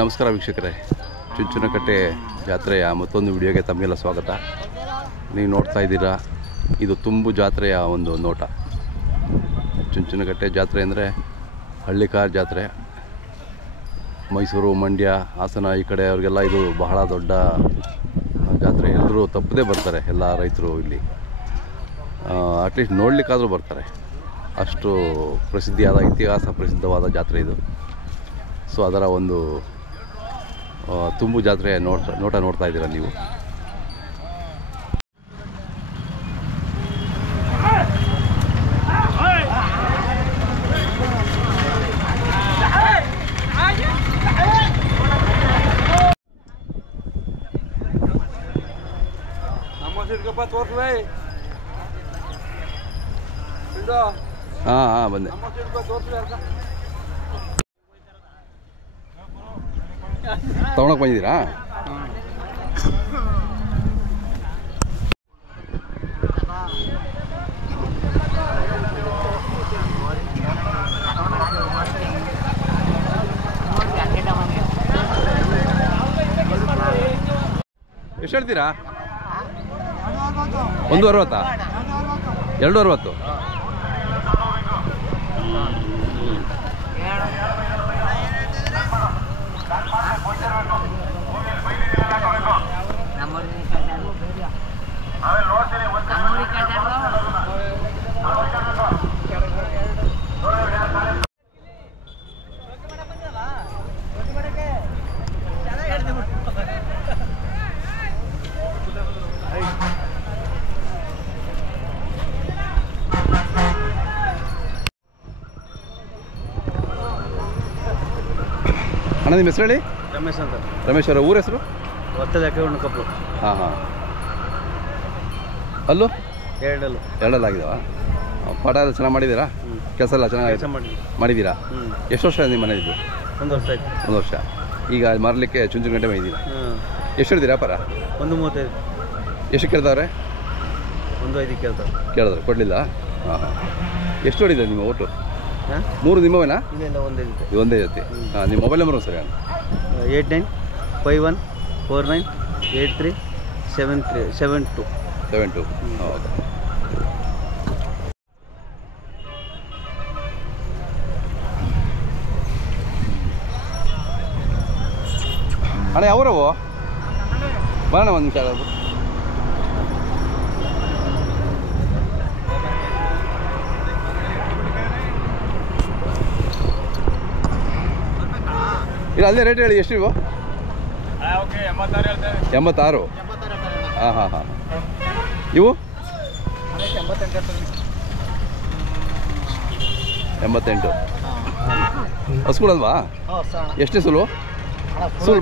ನಮಸ್ಕಾರ ವೀಕ್ಷಕರೇ, ಚುಂಚನಕಟ್ಟೆ ಜಾತ್ರೆಯ ಮತ್ತೊಂದು ವಿಡಿಯೋಗೆ ತಮಗೆಲ್ಲ ಸ್ವಾಗತ. ನೀವು ನೋಡ್ತಾ ಇದ್ದೀರಾ, ಇದು ತುಂಬು ಜಾತ್ರೆಯ ಒಂದು ನೋಟ. ಚುಂಚನಕಟ್ಟೆ ಜಾತ್ರೆ ಅಂದರೆ ಹಳ್ಳಿಕಾರ್ ಜಾತ್ರೆ. ಮೈಸೂರು, ಮಂಡ್ಯ, ಹಾಸನ ಈ ಕಡೆ ಅವ್ರಿಗೆಲ್ಲ ಇದು ಬಹಳ ದೊಡ್ಡ ಜಾತ್ರೆ. ಎಲ್ಲರೂ ತಪ್ಪದೇ ಬರ್ತಾರೆ, ಎಲ್ಲ ರೈತರು ಇಲ್ಲಿ ಅಟ್ಲೀಸ್ಟ್ ನೋಡಲಿಕ್ಕಾದರೂ ಬರ್ತಾರೆ. ಅಷ್ಟು ಪ್ರಸಿದ್ಧಿಯಾದ, ಇತಿಹಾಸ ಪ್ರಸಿದ್ಧವಾದ ಜಾತ್ರೆ ಇದು. ಸೊ ಅದರ ಒಂದು ತುಂಬು ಜಾತ್ರೆಯ ನೋಟ ನೋಡ್ತಾ ಇದ್ದೀರಾ ನೀವು. ಹಾಂ ಬಂದೆ. ತಗೊಳಕ್ಕೆ ಬಂದಿದ್ದೀರಾ? ಎಷ್ಟು ಹೇಳ್ತೀರಾ? 160? 260? ಅಣ್ಣ, ನಿಮ್ಮ ಹೆಸರು ಹೇಳಿ. ರಮೇಶ್ ಅಂತ. ರಮೇಶ್ ಅವರ ಊರ ಹೆಸರು? ಕಪ್ಪಲು. ಹಾಂ ಹಾಂ. ಅಲ್ಲೂ ಎರಡಲ್ಲ ಆಗಿದಾವ? ಪಾಠ ಎಲ್ಲ ಚೆನ್ನಾಗಿ ಮಾಡಿದ್ದೀರಾ? ಕೆಲಸ ಎಲ್ಲ ಚೆನ್ನಾಗಿ ಮಾಡಿದ್ದೀರಾ? ಎಷ್ಟು ವರ್ಷ ನಿಮ್ಮ ಮನೆ ಇದ್ದು? 1 ವರ್ಷ ಆಯ್ತು. 1 ವರ್ಷ. ಈಗ ಮಾರಲಿಕ್ಕೆ ಚುಂಚನಕಟ್ಟೆ ಬಂದಿದ್ದೀರಾ? ಎಷ್ಟು ಹೇಳ್ತೀರಾ ವ್ಯಾಪಾರ? 135. ಎಷ್ಟು ಕೇಳ್ತಾವ್ರೆ? 1.5 ಕೇಳಿದ್ರೆ ಕೊಡಲಿಲ್ಲ? ಹಾಂ ಹಾಂ. ಎಷ್ಟು ಹೊಡಿದೆ ನಿಮ್ಮ ಓಟು? 3 ನಿಮ್ಮವೇನಾ? ಇಲ್ಲ, ಒಂದೇ ಜೊತೆ. ಹಾಂ, ನಿಮ್ಮ ಮೊಬೈಲ್ ನಂಬರ್ ಸರಿ? 8951498372. ಹೌದು. ಅಣ್ಣ, ಯಾವೂರವು? ಬರೋಣ ಒಂದು ನಿಮಿಷ. ಇಲ್ಲ, ಅಲ್ಲೇ ರೇಟ್ ಹೇಳಿ. ಎಷ್ಟು ಇವು? 86? ಹಾಂ ಹಾಂ ಹಾಂ. ಇವು 88. ಹಸ್ಕೊಳಲ್ವಾ? ಎಷ್ಟೇ ಸುಲು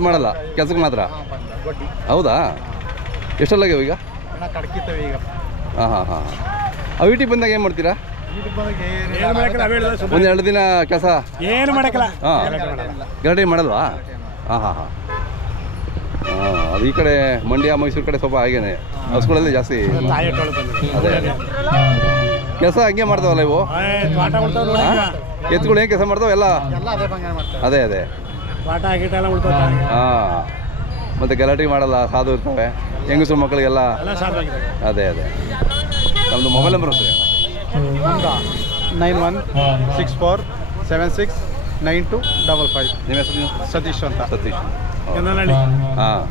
ಮಾಡಲ್ಲ, ಕೆಲ್ಸಕ್ಕೆ ಮಾತ್ರ? ಹೌದಾ? ಎಷ್ಟಲ್ಲಾಗ್ಯಾವ ಈಗ? ಹಾಂ ಹಾಂ ಹಾಂ. ಅವು ವೀಟಿಗೆ ಬಂದಾಗ ಏನು ಮಾಡ್ತೀರಾ? ಒಂದು 2 ದಿನ ಕೆಲಸ ಏನು ಮಾಡಕ್ಕಲ್ಲ? ಹಾಂ, ಗಲಾಟೆ ಮಾಡಲ್ವಾ? ಹಾಂ ಹಾಂ ಹಾಂ. ಅದು ಈ ಕಡೆ ಮಂಡ್ಯ, ಮೈಸೂರು ಕಡೆ ಸ್ವಲ್ಪ ಹಾಗೇನೆ ಹಸುಗಳಲ್ಲಿ ಜಾಸ್ತಿ. ಅದೇ ಅದೇ ಕೆಲಸ ಹಂಗೆ ಮಾಡ್ತಾವಲ್ಲ ಇವು. ಎತ್ತುಗಳು ಏನು ಕೆಲಸ ಮಾಡ್ತಾವೆ ಎಲ್ಲ? ಅದೇ ಅದೇ. ಹಾಂ, ಮತ್ತು ಗಲಾಟೆ ಮಾಡಲ್ಲ, ಸಾಧು ಇರ್ತವೆ, ಹೆಂಗಸರು ಮಕ್ಕಳಿಗೆಲ್ಲ. ಅದೇ ಅದೇ. ನಮ್ಮದು ಮೊಬೈಲ್ ನಂಬರ್ ಸರಿ? 9164769255. ನಿಮ್ಮ ಹೆಸರು? ಸತೀಶ್ ಅಂತ. ಸತೀಶ್. ಹಾಂ ಹಾಂ.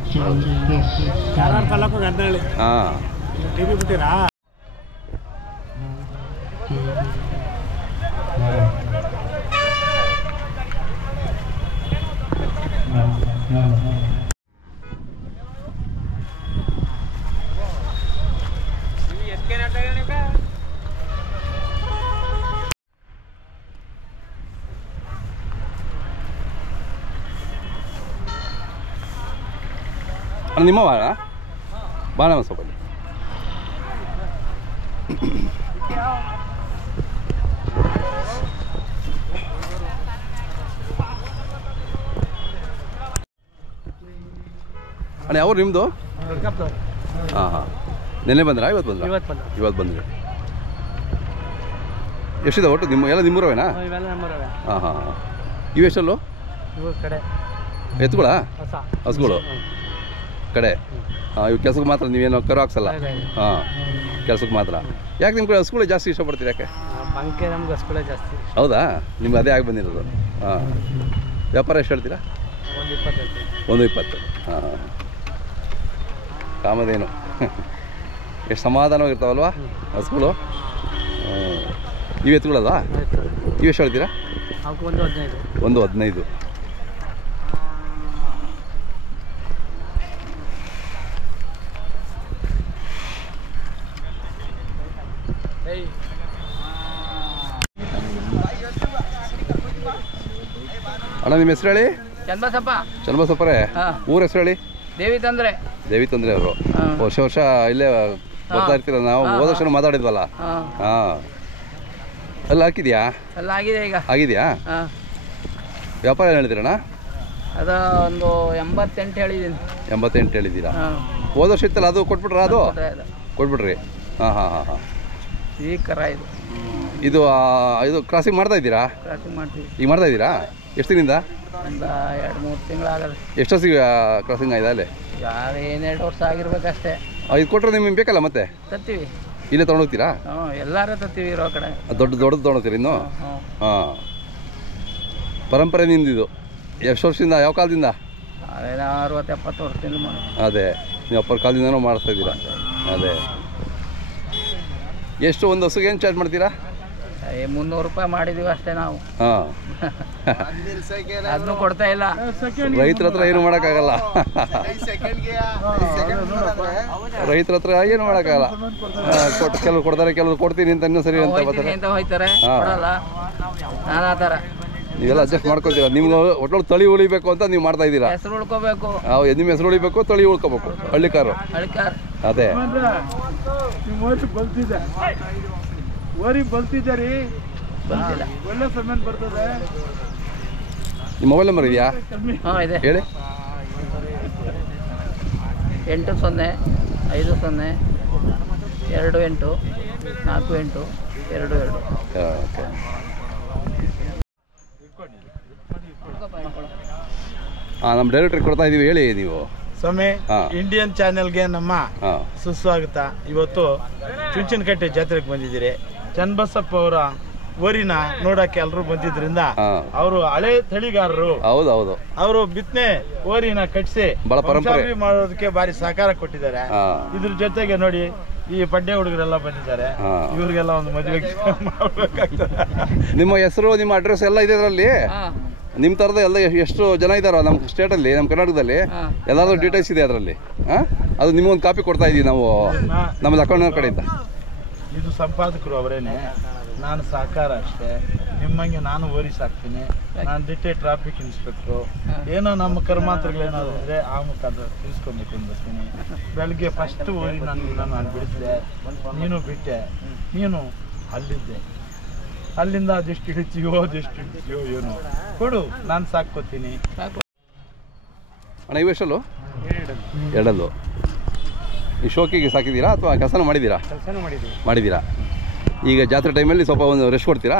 ನಿಮ್ಮ ಬಾಣ ಸ್ವಲ್ಪ ಅಣ್ಣ. ಯಾವ ನಿಮ್ಮದು? ಹಾಂ ಹಾಂ. ನೆನ್ನೆ ಬಂದ್ರಾ? ಇವತ್ತು ಬಂದ್ರಿ. ಎಷ್ಟಿದೆ ಒಟ್ಟು ನಿಮ್ಮ ಎಲ್ಲ ನಿಮ್ಮೂರವೇನಾ? ಇವೆಲ್ಲ ನಮ್ಮೂರವೇ. ಹಾಂ ಹಾಂ ಹಾಂ. ಇವೆಷ್ಟಲ್ಲೂ? ಇವು ಕಡೆ ಎತ್ತುಗಳ ಹಸುಗಳು ಕಡೆ ಇವು ಕೆಲಸಕ್ಕೆ ಮಾತ್ರ ನೀವೇನೋ ಕರು ಹಾಕ್ಸಲ್ಲ ಹಾಂ ಕೆಲಸಕ್ಕೆ ಮಾತ್ರ ಯಾಕೆ ನಿಮ್ಮ ಕಡೆ ಹಸುಗಳೇ ಜಾಸ್ತಿ ಇಷ್ಟಪಡ್ತೀರಿ ಯಾಕೆ ಬಂಕೆ ನಮ್ಗೆ ಹಸುಗಳೇ ಜಾಸ್ತಿ ಹೌದಾ ನಿಮ್ಗೆ ಅದೇ ಆಗಿ ಬಂದಿರೋದು ಹಾಂ ವ್ಯಾಪಾರ ಎಷ್ಟು ಹೇಳ್ತೀರಾ ಒಂದು 20 ಒಂದು 20 ಹಾಂ ಕಾಮಧೇನು ಎಷ್ಟು ಸಮಾಧಾನವಾಗಿರ್ತಾವಲ್ವಾ ಹಸುಗಳು ಇವು ಎತ್ತುಗಳಲ್ವಾ ಇವು ಎಷ್ಟು ಹೇಳ್ತೀರಾ ಅವಕ್ಕೆ ಒಂದು 15 ಒಂದು 15 ಅಣ್ಣ ನಿಮ್ಮ ಹೆಸರು ಹೇಳಿ ಚನ್ನಬಸಪ್ಪ ಚನ್ನಬಸಪ್ಪರೇ ಊರ ಹೆಸರು ಹೇಳಿ ದೇವಿ ತಂದ್ರೆ ಅವರು ವರ್ಷ ಇಲ್ಲೇ ಬರ್ತಾ ಇರ್ತೀರ ನಾವು ಹೋದ ವರ್ಷ ಮಾತಾಡಿದ್ವಲ್ಲ ಹಾಂ ಅಲ್ಲಿ ಹಾಕಿದ್ಯಾ ಎಲ್ಲ ಆಗಿದೆ ಈಗ ಆಗಿದೆಯಾ ವ್ಯಾಪಾರ ಏನು ಹೇಳಿದ್ದೀರಣ್ಣ ಅದು ಒಂದು 88 ಹೇಳಿದ್ದೀನಿ 88 ಹೇಳಿದ್ದೀರಾ ಹೋದ ವರ್ಷ ಇತ್ತಲ್ಲ ಅದು ಕೊಟ್ಬಿಟ್ರಾ ಅದು ಕೊಟ್ಬಿಟ್ರಿ ಹಾಂ ಹಾಂ ಹಾಂ ಹಾಂ ಈ ಕರ ಇದು ಇದು ಇದು ಕ್ರಾಸಿಂಗ್ ಮಾಡ್ತಾ ಇದ್ದೀರಾ ಕ್ರಾಸಿಂಗ್ ಮಾಡ್ತೀವಿ ಈಗ ಮಾಡ್ತಾ ಇದ್ದೀರಾ ಎಷ್ಟು ದಿನದಿಂದ ಒಂದು 2-3 ತಿಂಗಳಾಗಲ್ಲ ಎಷ್ಟು ವರ್ಷ ಕ್ರಾಸಿಂಗ್ ಆಗಿದೆ ಅಲ್ಲಿ ಯಾರು 1-2 ವರ್ಷ ಆಗಿರ್ಬೇಕಷ್ಟೇ ಇದು ಕೊಟ್ಟರೆ ನಿಮಗೆ ಬೇಕಲ್ಲ ಮತ್ತೆ ತತ್ತೀವಿ ಇಲ್ಲೇ ತೊಗೊಂಡೋಗ್ತೀರಾ ಎಲ್ಲರೂ ತತ್ತೀವಿ ಇರೋ ಕಡೆ ದೊಡ್ಡದು ತೊಗೊಂಡೋಗ್ತೀರಿ ಇನ್ನು ಹಾಂ ಪರಂಪರೆ ನಿಂದಿದು ಎಷ್ಟು ವರ್ಷದಿಂದ ಯಾವ ಕಾಲದಿಂದ ಅದೇ 60-70 ವರ್ಷದಿಂದ ಮಾಡಿ ಅದೇ ನೀವು ಅಪ್ಪರ ಕಾಲದಿಂದನೂ ಮಾಡ್ತಾ ಇದ್ದೀರಾ ಅದೇ ಎಷ್ಟು ಒಂದು ಹಸುಗೆ ಏನು ಚಾರ್ಜ್ ಮಾಡ್ತೀರಾ 300 ರೂಪಾಯಿ ಮಾಡಿದೀವಿ ಅಷ್ಟೇ ನಾವು ಹಾಂ ಅದನ್ನು ಕೊಡ್ತಾ ಇಲ್ಲ ರೈತರ ಹತ್ರ ಏನು ಮಾಡೋಕ್ಕಾಗಲ್ಲ ರೈತರ ಹತ್ರ ಏನು ಮಾಡೋಕ್ಕಾಗಲ್ಲ ಕೆಲವ್ರು ಕೊಡ್ತಾರೆ ಕೆಲವ್ರು ಕೊಡ್ತೀನಿ ಅಂತ ಇನ್ನೂ ಸರಿ ಅಂತ ಬರ್ತಾರೆ ಅಂತ ಹೋಯ್ತಾರೆ ಕೊಡಲ್ಲ ನಾನಾ ಥರ ನೀವೆಲ್ಲ ಅಡ್ಜಸ್ಟ್ ಮಾಡ್ಕೊತೀರಾ ನಿಮ್ಗೆ ಒಟ್ಟೊಳು ತಳಿ ಉಳಿಬೇಕು ಅಂತ ನೀವು ಮಾಡ್ತಾ ಇದ್ದೀರಾ ಹೆಸರು ಉಳ್ಕೋಬೇಕು ನಿಮ್ಮ ಹೆಸರು ಉಳಿಬೇಕು ತಳಿ ಉಳ್ಕೋಬೇಕು ಹಳ್ಳಿಕಾರು ಅದೇ ಒಳ್ಳೆ ಸಮನ್ ಬರ್ತದೆ ನಿಮ್ಮ ಮೊಬೈಲ್ ನಂಬರ್ ಇದೆಯಾ ಇದೆ ಹೇಳಿ 8050284842 ಓಕೆ ಹಾಂ ನಮ್ಮ ಡೈರೆಕ್ಟ್ರಿಗೆ ಕೊಡ್ತಾ ಇದ್ದೀವಿ ಹೇಳಿ ನೀವು ಸ್ವಾಮಿ ಇಂಡಿಯನ್ ಚಾನೆಲ್ಗೆ ನಮ್ಮ ಸುಸ್ವಾಗತ. ಇವತ್ತು ಚುಂಚನಕಟ್ಟೆ ಜಾತ್ರೆಗೆ ಬಂದಿದ್ದೀರಿ. ಚನ್ನಬಸಪ್ಪ ಅವರ ಓರಿನ ನೋಡಕ್ಕೆ ಎಲ್ಲರೂ ಬಂದಿದ್ರಿಂದ ಅವರು ಹಳೆ ತಳಿಗಾರರು. ಹೌದೌದು, ಅವರು ಬಿತ್ತನೆ ಓರಿನ ಕಟ್ಟಿಸಿ ಮಾಡೋದಕ್ಕೆ ಭಾರಿ ಸಹಕಾರ ಕೊಟ್ಟಿದ್ದಾರೆ. ಇದ್ರ ಜೊತೆಗೆ ನೋಡಿ ಈ ಪಡ್ಡೆ ಹುಡುಗರೆಲ್ಲ ಬಂದಿದ್ದಾರೆ. ಇವ್ರಿಗೆಲ್ಲ ಒಂದು ಮದುವೆ ಮಾಡ್ಬೇಕಾಗ್ತದೆ. ನಿಮ್ಮ ಹೆಸರು ನಿಮ್ಮ ಅಡ್ರೆಸ್ ಎಲ್ಲ ಇದೆ ಅದರಲ್ಲಿ. ನಿಮ್ಮ ಥರದ ಎಲ್ಲ ಎಷ್ಟು ಜನ ಇದ್ದಾರೋ ನಮ್ಮ ಸ್ಟೇಟಲ್ಲಿ, ನಮ್ಮ ಕರ್ನಾಟಕದಲ್ಲಿ ಎಲ್ಲಾದ್ರೂ ಡೀಟೇಲ್ಸ್ ಇದೆ ಅದರಲ್ಲಿ. ಅದು ನಿಮಗೊಂದು ಕಾಪಿ ಕೊಡ್ತಾ ಇದ್ದೀವಿ ನಾವು ನಮ್ಮದು ಅಕೌಂಟ್ ಕಡೆಯಿಂದ. ಇದು ಸಂಪಾದಕರು ಅವರೇನೆ, ನಾನು ಸಹಕಾರ ಅಷ್ಟೇ. ನಿಮ್ಮಂಗೆ ನಾನು ಓರಿ ಸಾಕ್ತೀನಿ. ನಾನು ದಿಟ್ಟೆ ಟ್ರಾಫಿಕ್ ಇನ್ಸ್ಪೆಕ್ಟ್ರು. ಏನೋ ನಮ್ಮ ಕರ್ಮಾಂತರಗಳೇನಾದ್ರು ಇದ್ರೆ ಆ ಮುಖಾಂತರ ತಿಳಿಸ್ಕೊಬೇಕು ಅಂದಿರ್ತೀನಿ. ಬೆಳಗ್ಗೆ ಫಸ್ಟ್ ಓರಿ ನಾನು ಬಿಡಿಸಿದೆ, ನೀನು ಬಿಟ್ಟೆ. ನೀನು ಅಲ್ಲಿದ್ದೆ, ಅಲ್ಲಿಂದ ಅದೆಷ್ಟು ಹಿಡಿತೀಯೋ ಏನು ಕೊಡು, ನಾನು ಸಾಕ್ಕೋತೀನಿ. ಅಣ್ಣ ಇವೆಷ್ಟಲ್ಲೂ ಎರಡಲ್ಲೂ ಈ ಶೋಕಿಗೆ ಸಾಕಿದ್ದೀರಾ ಅಥವಾ ಕೆಲಸನೂ ಮಾಡಿದ್ದೀರಾ? ಮಾಡಿದ್ದೀರಾ. ಈಗ ಜಾತ್ರೆ ಟೈಮಲ್ಲಿ ಸ್ವಲ್ಪ ಒಂದು ರೆಸ್ಟ್ ಕೊಡ್ತೀರಾ?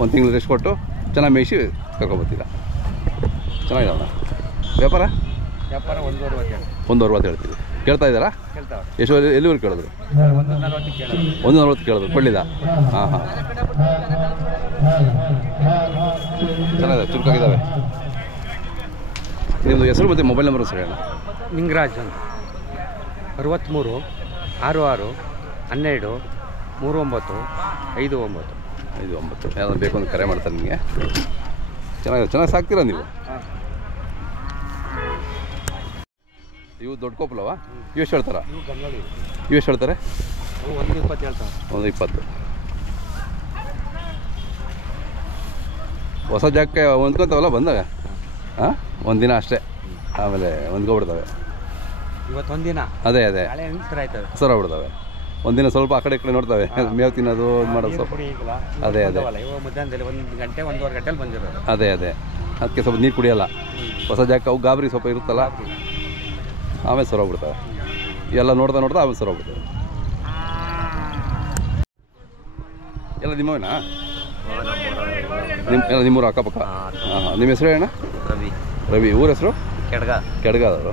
ಒಂದು ತಿಂಗಳು ರೆಸ್ಟ್ ಕೊಟ್ಟು ಚೆನ್ನಾಗಿ ಮೇಯಿಸಿ ಕರ್ಕೊಬರ್ತೀರಾ. ಚೆನ್ನಾಗಿದ್ದಾವಣ್ಣ. ವ್ಯಾಪಾರ 160 ಹೇಳ್ತೀವಿ. ಕೇಳ್ತಾ ಇದ್ದಾರಾ? ಎಷ್ಟು ಎಲ್ಲಿವರೆಗೆ ಕೇಳಿದ್ರು? 140 ಕೇಳಿದ್ರು, ಕೊಡಲಿಲ್ಲ. ಹಾಂ ಹಾಂ, ಚೆನ್ನಾಗಿದೆ, ಚುರುಕಾಗಿದ್ದಾವೆ. ನಿಮ್ಮದು ಹೆಸರು ಮತ್ತು ಮೊಬೈಲ್ ನಂಬರ್ ಸರಿ ಅಣ್ಣ? ನಿಂಗರಾಜ್ ಅಂತ, 63 66 12 39 59. ಯಾವ್ದು ಬೇಕು ಅಂತ ಕರೆ ಮಾಡ್ತಾರೆ ನಿಮಗೆ. ಚೆನ್ನಾಗಿ ಸಾಕ್ತೀರಾ ನೀವು? ಇವು ದೊಡ್ಡ ಕೋಪಲವಾ? ಇವು ಎಷ್ಟು ಹೇಳ್ತಾರ? ಇವು ಎಷ್ಟು ಹೇಳ್ತಾರೆ? 120 ಹೇಳ್ತಾರೆ. 120. ಹೊಸ ಜಾಗಕ್ಕೆ ಹೊಂದ್ಕೊತಾವಲ್ಲ ಬಂದಾಗ? ಹಾಂ, ಒಂದಿನ ಅಷ್ಟೇ, ಆಮೇಲೆ ಹೊಂದ್ಕೊಬಿಡ್ತವೆ. ಇವತ್ತೊಂದಿನ ಅದೇ ಸರ್ ಆಗ್ಬಿಡ್ತವೆ. ಒಂದಿನ ಸ್ವಲ್ಪ ಆ ಕಡೆ ಈ ಕಡೆ ನೋಡ್ತವೆ, ಮೇವು ತಿನ್ನೋದು ಮಾಡೋದು ಸ್ವಲ್ಪ. ಅದೇ ಮಧ್ಯಾಹ್ನದಲ್ಲಿ 1 ಗಂಟೆ 1.5 ಗಂಟೆಲಿ ಬಂದಿರೋದು. ಅದೇ ಅದಕ್ಕೆ ಸ್ವಲ್ಪ ನೀರು ಕುಡಿಯೋಲ್ಲ. ಹೊಸ ಜಾಗಕ್ಕೆ ಅವು ಗಾಬರಿ ಸ್ವಲ್ಪ ಇರುತ್ತಲ್ಲ, ಆಮೇಲೆ ಸರೋಗ್ಬಿಡ್ತವೆ. ಎಲ್ಲ ನೋಡ್ತಾ ಆಮೇಲೆ ಸರೋಗ್ಬಿಡ್ತವೆ. ಎಲ್ಲ ನಿಮ್ಮವೇನಾ? ನಿಮ್ಮೂರು ಅಕ್ಕಪಕ್ಕ? ಹಾಂ. ನಿಮ್ಮ ಹೆಸರು ಅಣ್ಣ? ರವಿ ಊರ ಹೆಸರು ಕೆಡ್ಗ ಕೆಡಗಾದವರು.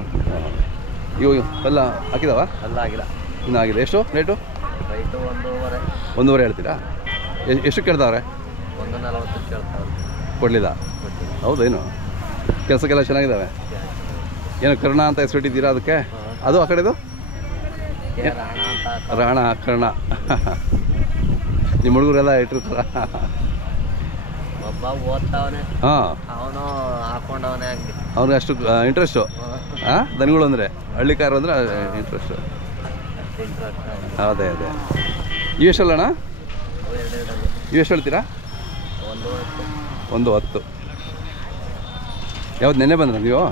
ಇವು ಎಲ್ಲ ಹಾಕಿದಾವ? ಅಲ್ಲ ಆಗಿಲ್ಲ, ಇನ್ನೂ ಆಗಿದೆ. ಎಷ್ಟು ರೇಟು? ರೈಟು 1.5 1.5 ಹೇಳ್ತೀರಾ? ಎಷ್ಟು ಕೇಳ್ತಾವ್ರೆ? 1.40 ಕೇಳ್ತಾವ್ರೆ. ಕೊಡಲಿಲ್ಲ? ಹೌದೇನು? ಕೆಲಸಕ್ಕೆಲ್ಲ ಚೆನ್ನಾಗಿದ್ದಾವೆ? ಏನು ಕರ್ಣ ಅಂತ ಹೆಸರಿಟ್ಟಿದ್ದೀರಾ ಅದಕ್ಕೆ? ಅದು ಆ ಕಡೆದು ರಾಣ ಕರ್ಣ. ನಿಮ್ಮ ಹುಡುಗರೆಲ್ಲ ಇಟ್ಟಿರ್ತಾರ? ಒಬ್ಬ ಓದ್ತಾವನೆ, ಹಾಂ, ಅವನು ಹಾಕೊಂಡವನೇ ಹಂಗೆ. ಅವ್ನಿಗೆ ಅಷ್ಟು ಇಂಟ್ರೆಸ್ಟು. ಹಾಂ, ದನಗಳು ಅಂದರೆ ಹಳ್ಳಿಕಾರು ಅಂದರೆ ಇಂಟ್ರೆಸ್ಟು. ಅದೇ ಅದೇ. ಇವು ಎಷ್ಟಲ್ಲಣ್ಣ? ಇವು ಎಷ್ಟು ಹೇಳ್ತೀರಾ? 1.10. ಯಾವ್ದು ನೆನ್ನೆ ಬಂದ್ರ ನೀವು?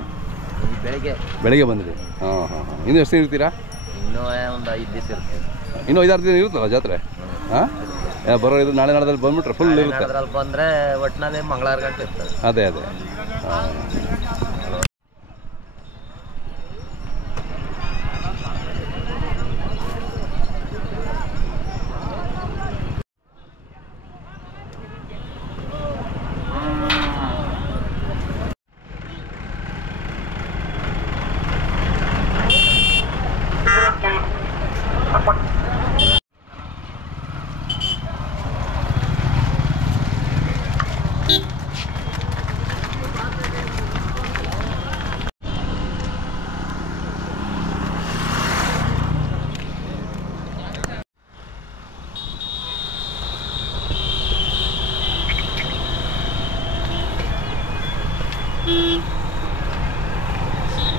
ಬೆಳಗ್ಗೆ ಬಂದ್ರಿ. ಹಾಂ ಹಾಂ ಹಾಂ. ಇನ್ನೂ ಎಷ್ಟು ದಿನ ಇರ್ತೀರಾ? ಇನ್ನೂ ಒಂದು 5 ದಿವಸ ಇರುತ್ತೆ. ಇನ್ನೂ 5-6 ದಿನ ಇರುತ್ತಲ್ಲ ಜಾತ್ರೆ? ಹಾಂ, ಬರೋ ಇದು ನಾಳೆ ನಾಳದಲ್ಲಿ ಬಂದುಬಿಟ್ರೆ ಫುಲ್ ಇರುತ್ತೆ. ಅದ್ರಲ್ಲಿ ಬಂದರೆ ಒಟ್ಟಿನಲ್ಲಿ ಮಂಗಳವಾರ ಗಂಟೆ ಇರ್ತದೆ. ಅದೇ ಅದೇ. ಹಾಂ.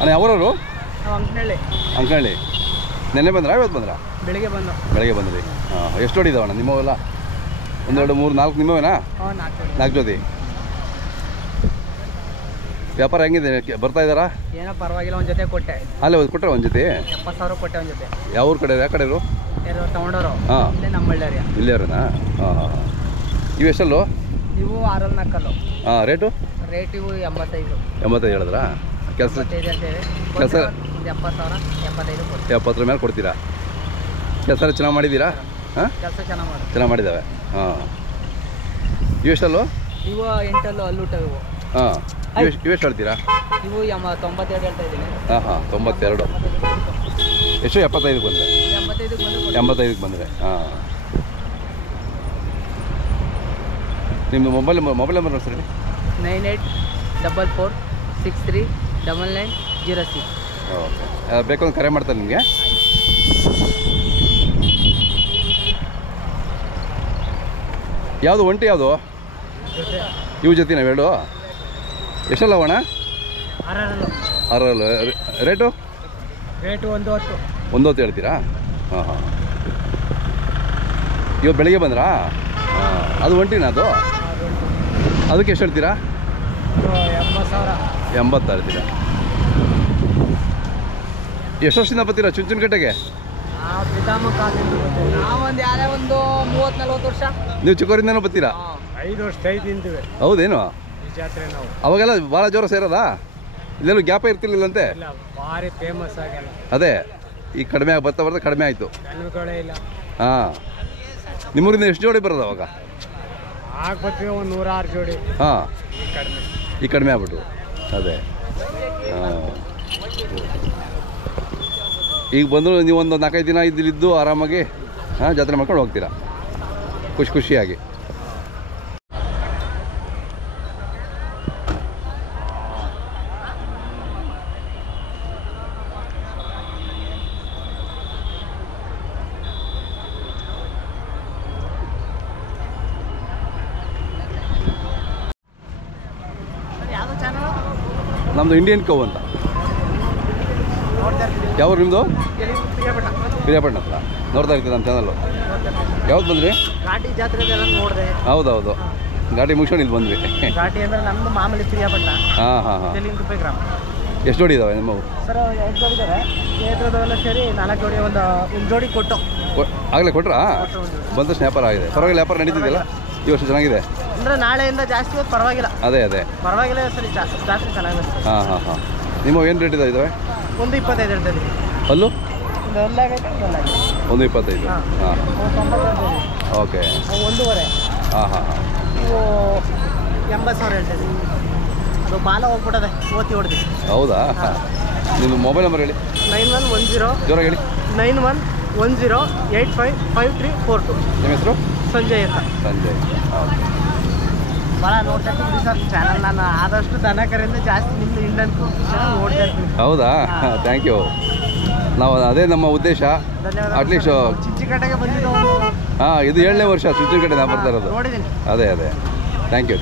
ಅಣ್ಣ ಯಾವೂರವರು? ಅಂಕನಹಳ್ಳಿ. ನೆನ್ನೆ ಬಂದ್ರಾ ಇವತ್ತು ಬಂದ್ರಾ? ಬೆಳಗ್ಗೆ ಬಂದ್ರಿ. ಹಾಂ, ಎಷ್ಟು ಹೊಡಿದಾವಣ್ಣ ನಿಮ್ಮವೆಲ್ಲ? 1, 2, 3, 4 ನಿಮ್ಮವೇನಾ? 4 ಜೊತೆ. ವ್ಯಾಪಾರ ಹೆಂಗಿದೆ? ಬರ್ತಾ ಇದ್ದಾರಾ? ಏನೋ ಪರವಾಗಿಲ್ಲ, ಒಂದು ಜೊತೆ ಕೊಟ್ಟೆ. ಅಲ್ಲೇ ಕೊಟ್ಟರೆ ಒಂದು ಜೊತೆ? 70,000 ಕೊಟ್ಟೆ ಒಂದು ಜೊತೆ. ಯಾವ ಊರು ಕಡೆ? ಯಾವ ಕಡೆಯವರು? ತಗೊಂಡವರು ಹಾಂ, ನಮ್ಮ ಬಳ್ಳಾರಿಯ. ಇಲ್ಲಿಯವ್ರನಾ? ಹಾಂ ಹಾಂ ಹಾಂ. ಇವು ಎಷ್ಟಲ್ಲೂ? ಇವು 6 ನಾಲ್ಕಲ್ಲು. ಹಾಂ, ರೇಟು? ರೇಟ್ ಇವು 85. 85 ಹೇಳಿದ್ರಾ? ಕೆಲಸ 75 ಅಂತೇಳಿ ಕೆಲಸ 70,000 75 ಕೊಡ್ತೀವಿ. 70 ಮೇಲೆ ಕೊಡ್ತೀರಾ? ಕೆಲಸ ಚೆನ್ನಾಗಿ ಮಾಡಿದ್ದೀರಾ? ಹಾಂ, ಕೆಲಸ ಚೆನ್ನಾಗಿ ಮಾಡೋದು. ಚೆನ್ನಾಗಿ ಮಾಡಿದ್ದಾವೆ. ಹಾಂ. ಇವು ಎಷ್ಟಲ್ಲೂ? ಇವು 8 ಅಲ್ಲೂಟ ಇವು. ಹಾಂ, ಇವು ಎಷ್ಟು ಹೇಳ್ತೀರಾ? ಇವು 92 ಹೇಳ್ತಾ ಇದ್ದೀನಿ. ಹಾಂ ಹಾಂ, 92. ಎಷ್ಟು? 75ಗೆ ಬಂದರೆ? 85ಗೆ ಬಂದರೆ. ಹಾಂ. ನಿಮ್ಮದು ಮೊಬೈಲ್ ನಂಬರ್ ಸರಿ? 9844639906. ಓಕೆ, ಬೇಕಂದ್ರೆ ಕರೆ ಮಾಡ್ತಾರೆ ನಿಮಗೆ. ಯಾವುದು ಒಂಟಿ? ಯಾವುದು? ಇವು ಜೊತೆ ನಾವೆರಡು ಎಷ್ಟಲ್ಲ ಅಣ್ಣ? 6 ರೇಟು? ರೇಟು 1.10. 1.10 ಹೇಳ್ತೀರಾ? ಹಾಂ ಹಾಂ. ಇವಾಗ ಬೆಳಿಗ್ಗೆ ಬಂದ್ರಾ? ಹಾಂ, ಅದು ಒಂಟಿನ? ಅದು ಅದಕ್ಕೆ ಎಷ್ಟು ಹೇಳ್ತೀರಾ? 80,000. 80 ಹೇಳ್ತೀರಾ? ಎಷ್ಟು ವರ್ಷದಿಂದ ಬರ್ತೀರಾ ಚುಂಚನಕಟ್ಟೆಗೆ? ನಾವೊಂದು ಯಾರೇ ಒಂದು 30-40 ವರ್ಷ. ನೀವು ಚಿಕ್ಕವರಿಂದನೂ ಬರ್ತೀರಾ? 5 ವರ್ಷ ನಿಂತಿವೆ. ಹೌದೇನು? ಈ ಜಾತ್ರೆ ನಾವು ಅವಾಗೆಲ್ಲ ಭಾಳ ಜೋರ ಸೇರೋದಾ? ಇಲ್ಲೆಲ್ಲೂ ಗ್ಯಾಪ ಇರ್ತಿರ್ಲಿಲ್ಲಂತೆ? ಇಲ್ಲ, ಭಾರಿ ಫೇಮಸ್ ಆಗಲ್ಲ. ಅದೇ ಈಗ ಕಡಿಮೆ ಬರ್ತಾ ಕಡಿಮೆ ಆಯಿತು. ದನಗಳೇ ಇಲ್ಲ. ಹಾಂ, ನಿಮ್ಮೂರಿಂದ ಎಷ್ಟು ಜೋಡಿ ಬರೋದು ಅವಾಗ? ಆಗ್ಬರ್ತೀವಿ ಒಂದು 106 ಜೋಡಿ. ಹಾಂ, ಕಡಿಮೆ ಈಗ ಕಡಿಮೆ ಆಗ್ಬಿಟ್ರು. ಅದೇ. ಹಾಂ, ಈಗ ಬಂದರೂ ನೀವು ಒಂದು 4-5 ದಿನ ಇದ್ದು ಆರಾಮಾಗಿ ಜಾತ್ರೆ ಮಾಡ್ಕೊಂಡು ಹೋಗ್ತೀರಾ ಖುಷಿಯಾಗಿ. ನಮ್ಮದು ಇಂಡಿಯನ್ ಕೌ ಅಂತ. ಯಾವ ನಿಮ್ಮದು? ಪಿರಿಯಾಪಟ್ಟಣ ಹತ್ರ. ನೋಡ್ತಾ ಇರ್ತೀವಿ ನಮ್ಮ ಚಾನಲ್ಲು. ಯಾವ್ದು ಬಂದ್ರಿ? ಘಾಟಿ ಜಾತ್ರೆ ನೋಡಿದೆ. ಹೌದೌದು, ಘಾಟಿ ಮುಗಿಸ್ಕೊಂಡು ಇಲ್ಲಿ ಬಂದ್ವಿ. ಘಾಟಿ ಅಂದರೆ ನಮ್ಮದು ಮಾಮೂಲಿ ಪಿರಿಯಾಪಟ್ಟಣ. ಹಾಂ ಹಾಂ ಹಾಂ. 1 ರೂಪಾಯಿ ಗ್ರಾಮ. ಎಷ್ಟು ಜೋಡಿ ಇದ್ದಾವೆ ನಿಮ್ಮವು? ಸರ್ 2 ಜೋಡಿ ಇದ್ದಾವೆ. 2 ಸೇರಿ 4 ಜೋಡಿ. ಒಂದು ಜೋಡಿ ಕೊಟ್ಟು ಆಗಲೇ ಕೊಟ್ರಾ? ಬಂದ ತಕ್ಷಣ ವ್ಯಾಪಾರ ಆಗಿದೆ. ಪರವಾಗಿಲ್ಲ, ವ್ಯಾಪಾರ ನಡೀತಿದೆಯಲ್ಲ ಈ ವರ್ಷ? ಚೆನ್ನಾಗಿದೆ ಅಂದರೆ ನಾಳೆಯಿಂದ ಜಾಸ್ತಿ ಹೊತ್ತು ಪರವಾಗಿಲ್ಲ. ಅದೇ ಅದೇ ಪರವಾಗಿಲ್ಲ ಸರಿ, ಜಾತ್ರೆ ಚೆನ್ನಾಗಿದೆ. ಹಾಂ ಹಾಂ ಹಾಂ. ನಿಮ್ಮ ಏನು ರೇಟ್ ಇದ್ದಾವೆ? 1.25 ಹೇಳ್ತಾ ಇದ್ದೀವಿ. ಅಲ್ಲೂ ಒಂದು ಅಲ್ಲಾಗೈತೆ, ಒಂದು ಅಲ್ಲಾಗೈತೆ. 1.25. ಹಾಂ, 90 ಓಕೆ. 1.5. ಹಾಂ ಹಾಂ ಹಾಂ. ನೀವು 80,000 ಹೇಳ್ತಾ ಇದ್ದೀವಿ. ಅದು ಬಾಲ ಹೋಗ್ಬಿಟ್ಟದೆ ಓತಿ ಹೊಡೆದು. ಹೌದಾ? ನಿಮ್ಮ ಮೊಬೈಲ್ ನಂಬರ್ ಹೇಳಿ. 9110 ಜೋರಾಗಿ ಹೇಳಿ. 9110855342. ನಿಮ್ಮ ಹೆಸರು? ಸಂಜಯ್ ಅಂತ. ಸಂಜಯ್. ಭಾಳ ನೋಡ್ತಾ ಇರ್ತೀನಿ ಸರ್ ಚಾನಲ್. ನಾನು ಆದಷ್ಟು ದನ ಕರೆಯಿಂದ ಜಾಸ್ತಿ ನಿಮ್ಮದು ಇಂಡನ್ಕು ನೋಡ್ತಾ ಇರ್ತೀನಿ. ಹೌದಾ? Thank you. ನಾವು ಅದೇ ನಮ್ಮ ಉದ್ದೇಶ. ಧನ್ಯವಾದ. ಅಟ್ಲೀಸ್ಟ್ ಚಿಂಚಿಕಟ್ಟೆಗೆ ಬಂದಿದ್ದು ಹಾಂ, ಇದು 7ನೇ ವರ್ಷ ಚುಂಚನಕಟ್ಟೆ ನಾವು ಬರ್ತಾ ಇರೋದು. ನೋಡಿದ್ದೀನಿ. ಅದೇ ಥ್ಯಾಂಕ್ ಯು.